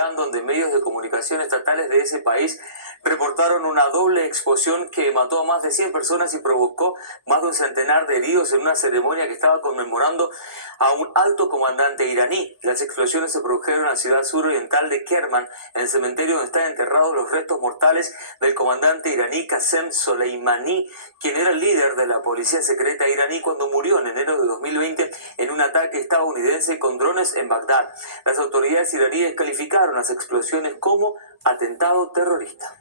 Irán, donde medios de comunicación estatales de ese país reportaron una doble explosión que mató a más de 100 personas y provocó más de un centenar de heridos en una ceremonia que estaba conmemorando a un alto comandante iraní. Las explosiones se produjeron en la ciudad suroriental de Kerman, en el cementerio donde están enterrados los restos mortales del comandante iraní Qasem Soleimani, quien era el líder de la policía secreta iraní cuando murió en enero de 2020 en un ataque estadounidense con drones en Bagdad. Las autoridades iraníes calificaron las explosiones como atentado terrorista.